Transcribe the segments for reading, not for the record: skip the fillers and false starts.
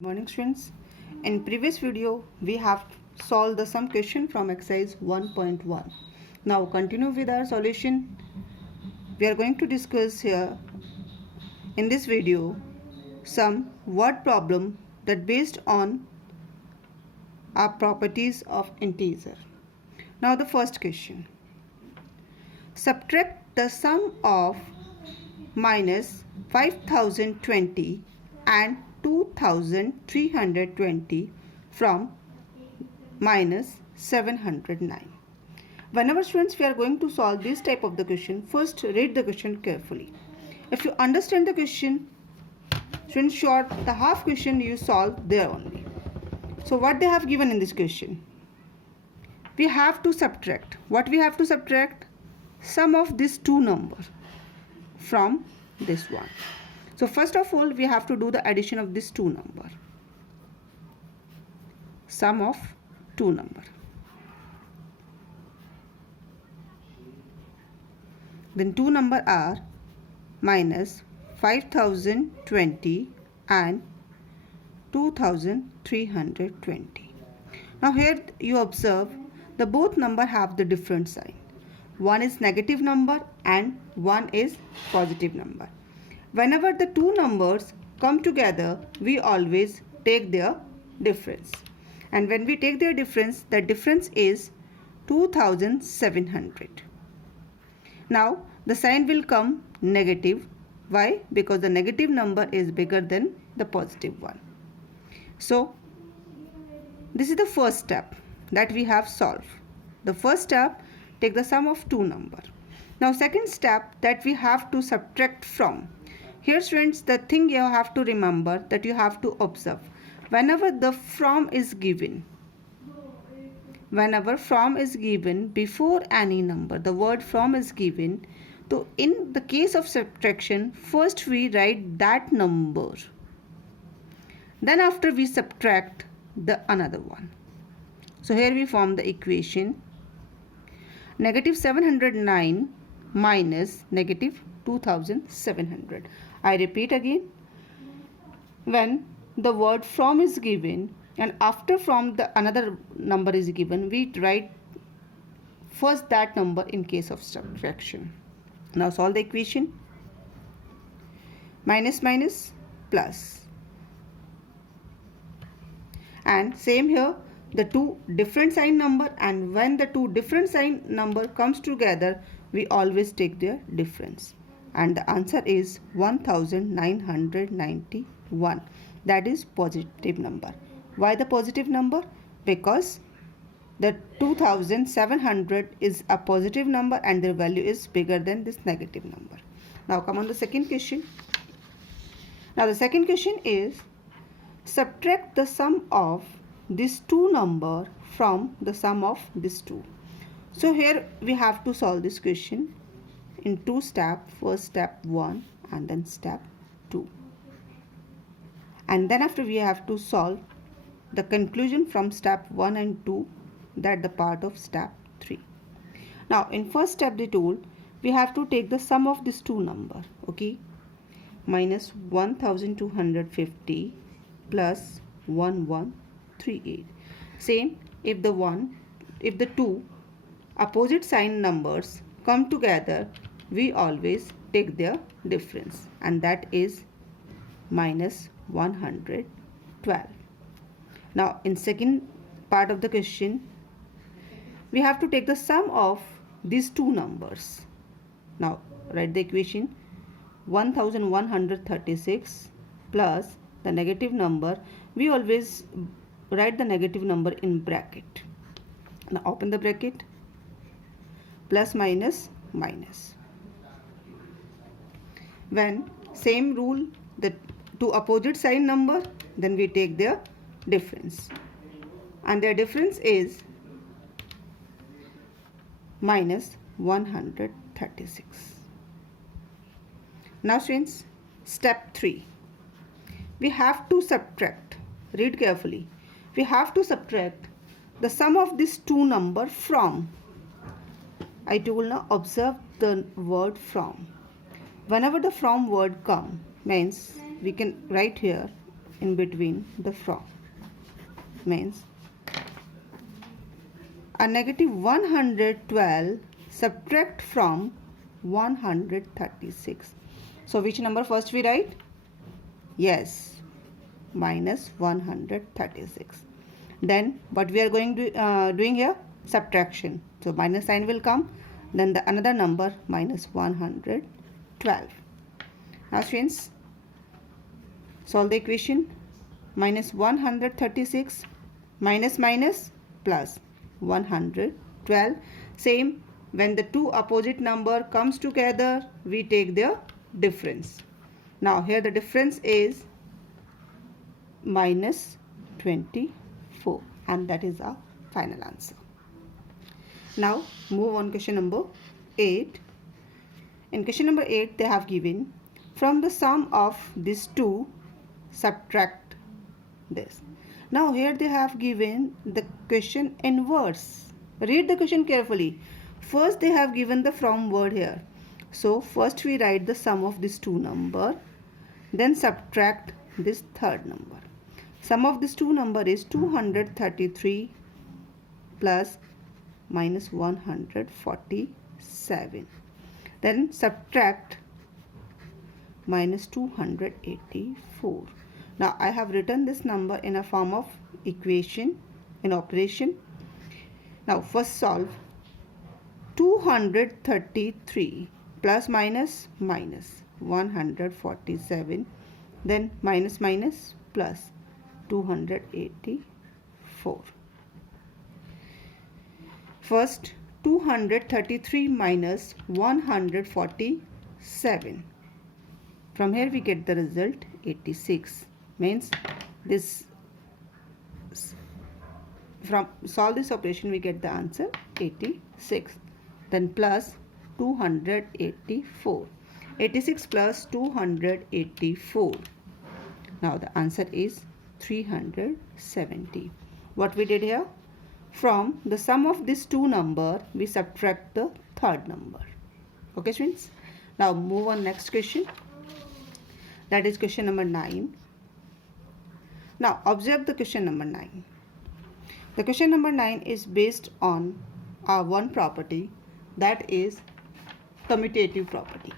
Morning students. In previous video we have solved the sum question from exercise 1.1. Now continue with our solution. We are going to discuss here in this video some word problem that based on our properties of integer. Now the first question. Subtract the sum of minus 5020 and 2320 from minus 709. Whenever students we are going to solve this type of the question, first read the question carefully. If you understand the question, students, sure the half question you solve there only. So what they have given in this question? We have to subtract. What we have to subtract? Sum of these two numbers from this one. So first of all, we have to do the addition of this two number. Sum of two number. Then two number are minus 5020 and 2320. Now here you observe the both number have the different sign. One is negative number and one is positive number. Whenever the two numbers come together, we always take their difference. And when we take their difference, the difference is 2700. Now, the sign will come negative. Why? Because the negative number is bigger than the positive one. So, this is the first step that we have solved. The first step, take the sum of two number. Now, second step that we have to subtract from. Here students, the thing you have to remember that you have to observe. Whenever the from is given, before any number, the word from is given. So in the case of subtraction, first we write that number. Then after we subtract the another one. So here we form the equation. Negative 709 minus negative 2700. I repeat again, when the word from is given and after from the another number is given, we write first that number in case of subtraction. Now solve the equation. Minus minus plus. And same here, the two different sign number, and when the two different sign number comes together, we always take their difference. And the answer is 1991. That is positive number. Why the positive number? Because the 2700 is a positive number and their value is bigger than this negative number. Now come on the second question. Now the second question is subtract the sum of these two number from the sum of these two. So here we have to solve this question in two steps. First step 1 and then step 2. And then after we have to solve the conclusion from step 1 and 2, that the part of step 3. Now in first step they told we have to take the sum of these two number. Okay. Minus 1250 plus 1138. Same, if the two opposite sign numbers come together, we always take their difference, and that is minus 112. Now in second part of the question, we have to take the sum of these two numbers. Now write the equation. 1136 plus the negative number. We always write the negative number in bracket. Now open the bracket. Plus minus minus. When same rule, the two opposite sign number, then we take their difference, and their difference is minus 136. Now students, step 3. We have to subtract. Read carefully. We have to subtract the sum of these two number from. I told now observe the word from. Whenever the from word come, means we can write here in between the from. Means a negative 112 subtract from 136. So which number first we write? Yes, minus 136. Then what we are going to doing here? Subtraction. So minus sign will come. Then the another number minus 112. Now friends, solve the equation. Minus 136 minus minus plus 112. Same, when the two opposite number comes together, we take their difference. Now here the difference is minus 24, and that is our final answer. Now move on question number 8. In question number 8 they have given from the sum of these two subtract this. Now here they have given the question in words. Read the question carefully. First they have given the from word here. So first we write the sum of these two number, then subtract this third number. Sum of these two number is 233 plus minus 147. Then subtract minus 284. Now I have written this number in a form of equation in operation. Now first solve. 233 plus minus minus 147, then minus minus plus 284. First 233 minus 147. From here we get the result 86. Means this, from solve this operation we get the answer 86. Then plus 284. 86 plus 284. Now the answer is 370. What we did here? From the sum of these two number we subtract the third number. Okay students. Now move on next question. That is question number 9. Now observe the question number 9. The question number 9 is based on our one property, that is commutative property.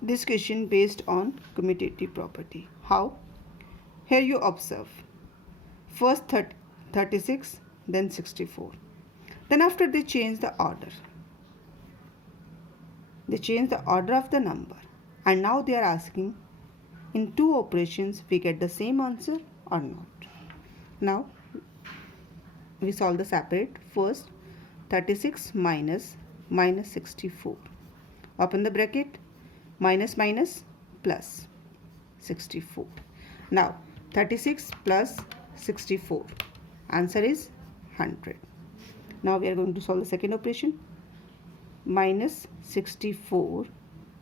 This question based on commutative property. How? Here you observe. First 36, then 64. Then after they change the order. They change the order of the number. And now they are asking, in two operations we get the same answer or not. Now we solve the separate. First 36 minus 64. Open the bracket. Minus minus plus 64. Now 36 plus 64. Answer is 100. Now we are going to solve the second operation. Minus 64,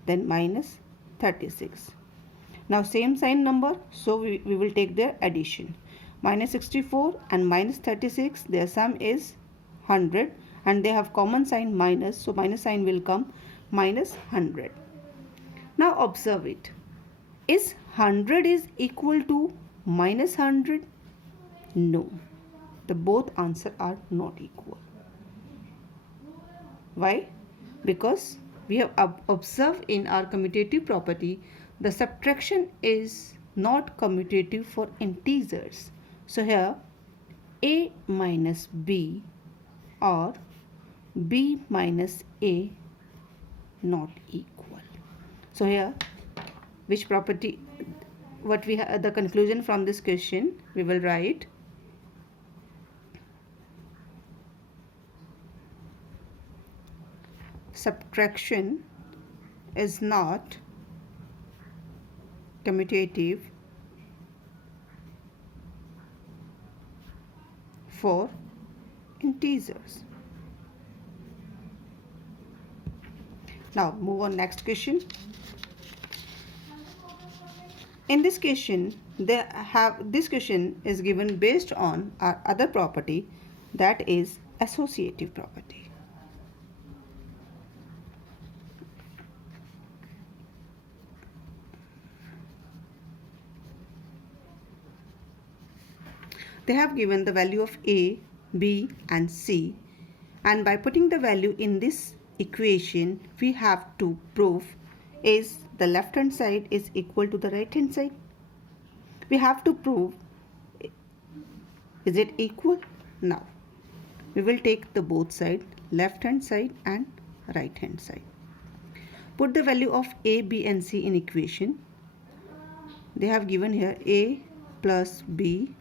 then minus 36. Now same sign number, so we will take their addition. Minus 64 and minus 36, their sum is 100 and they have common sign minus, so minus sign will come, minus 100. Now observe it. Is 100 is equal to minus 100? No. The both answer are not equal. Why? Because we have observed in our commutative property, the subtraction is not commutative for integers. So here a minus b or b minus a not equal. So here which property, what we have, the conclusion from this question we will write. Subtraction is not commutative for integers. Now move on next question. In this question, this question is given based on our other property, that is associative property. they have given the value of A, B and C, and by putting the value in this equation we have to prove is the left hand side is equal to the right hand side. We have to prove is it equal. Now we will take the both side, left hand side and right hand side. Put the value of A, B and C in equation. They have given here A plus B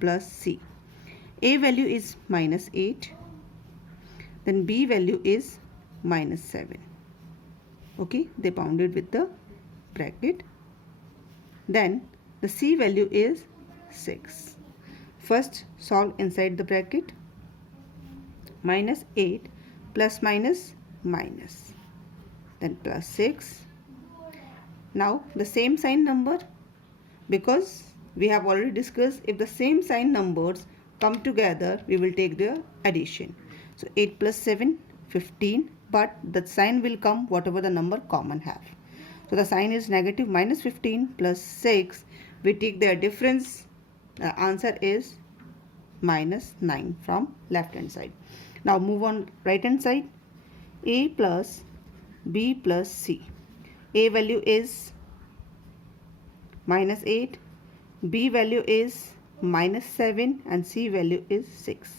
plus C. A value is minus 8. Then B value is minus 7. Okay, they bounded with the bracket. Then the C value is 6. First solve inside the bracket. Minus 8 plus minus minus. Then plus 6. Now the same sign number, because we have already discussed if the same sign numbers come together we will take their addition. So 8 plus 7, 15, but the sign will come whatever the number common have. So the sign is negative minus 15 plus 6. We take their difference. The answer is minus 9 from left hand side. Now move on right hand side. A plus B plus C. A value is minus 8, B value is minus 7 and C value is 6.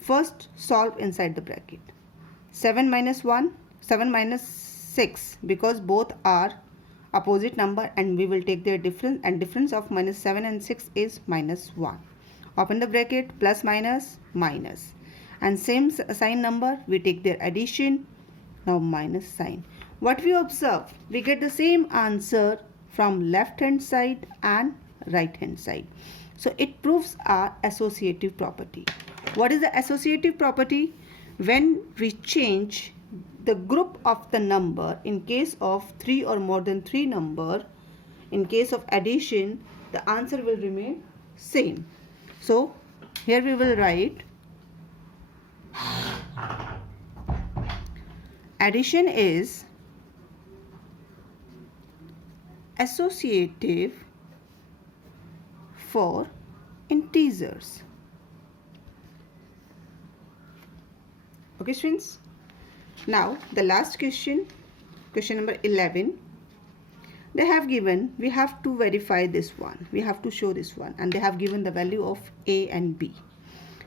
First solve inside the bracket. 7 minus 1, 7 minus 6, because both are opposite number and we will take their difference, and difference of minus 7 and 6 is minus 1. Open the bracket, plus minus minus, and same sign number we take their addition. Now minus sign. What we observe, we get the same answer from left hand side and right hand side. So it proves our associative property. What is the associative property? When we change the group of the number, in case of 3 or more than 3 number, in case of addition, the answer will remain same. So here we will write addition is associative for integers. Okay students, now the last question, question number 11. They have given, we have to verify this one, we have to show this one, and they have given the value of A and B.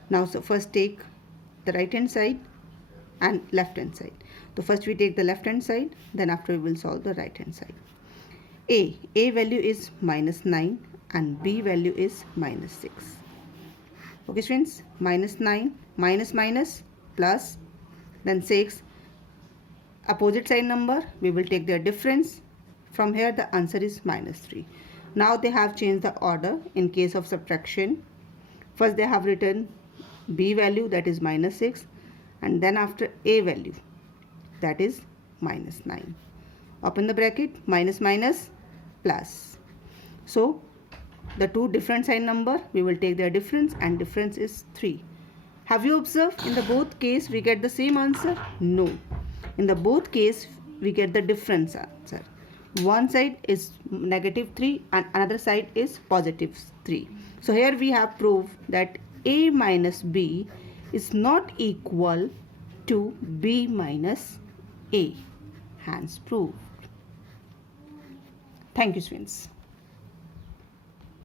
Now so first take the right hand side and left hand side. So first we take the left hand side, then after we will solve the right hand side. A value is minus 9 and B value is minus 6. Okay students, minus 9 minus minus plus, then 6, opposite sign number we will take their difference. From here the answer is minus 3. Now they have changed the order in case of subtraction. First they have written B value, that is minus 6, and then after A value, that is minus 9. Open the bracket, minus minus plus. So the two different sign number we will take their difference, and difference is 3. Have you observed in the both case we get the same answer? No. In the both case we get the different answer. One side is negative 3 and another side is positive 3. So here we have proved that A minus B is not equal to B minus A. Hence proved. Thank you students.